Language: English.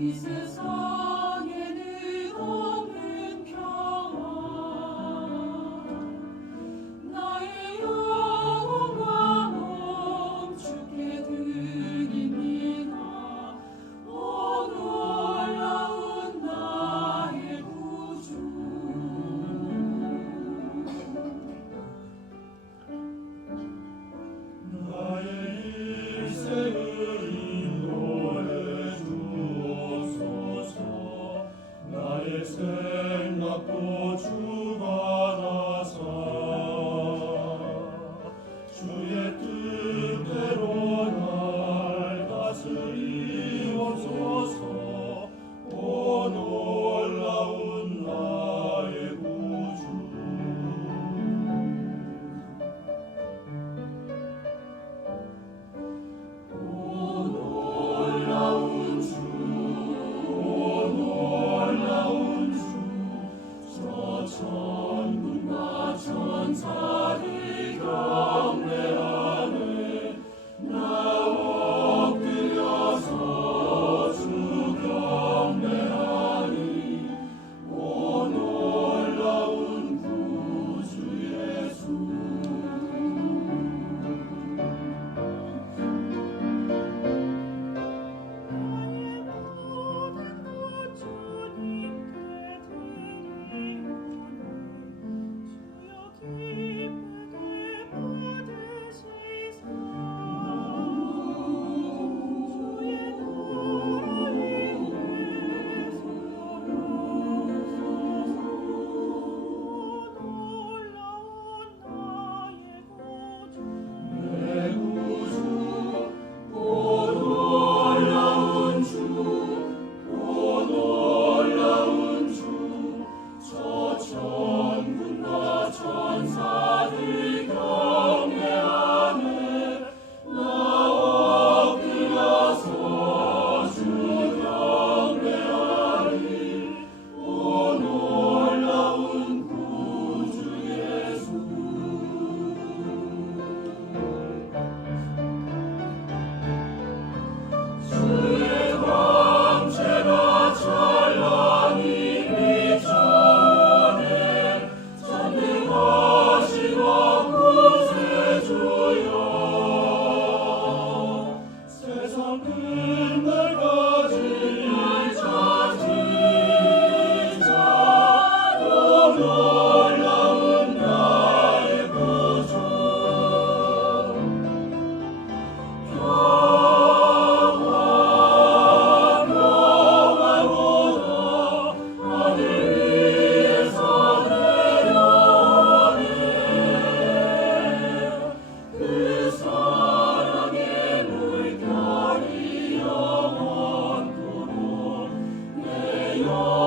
Jesus. Christus Lord.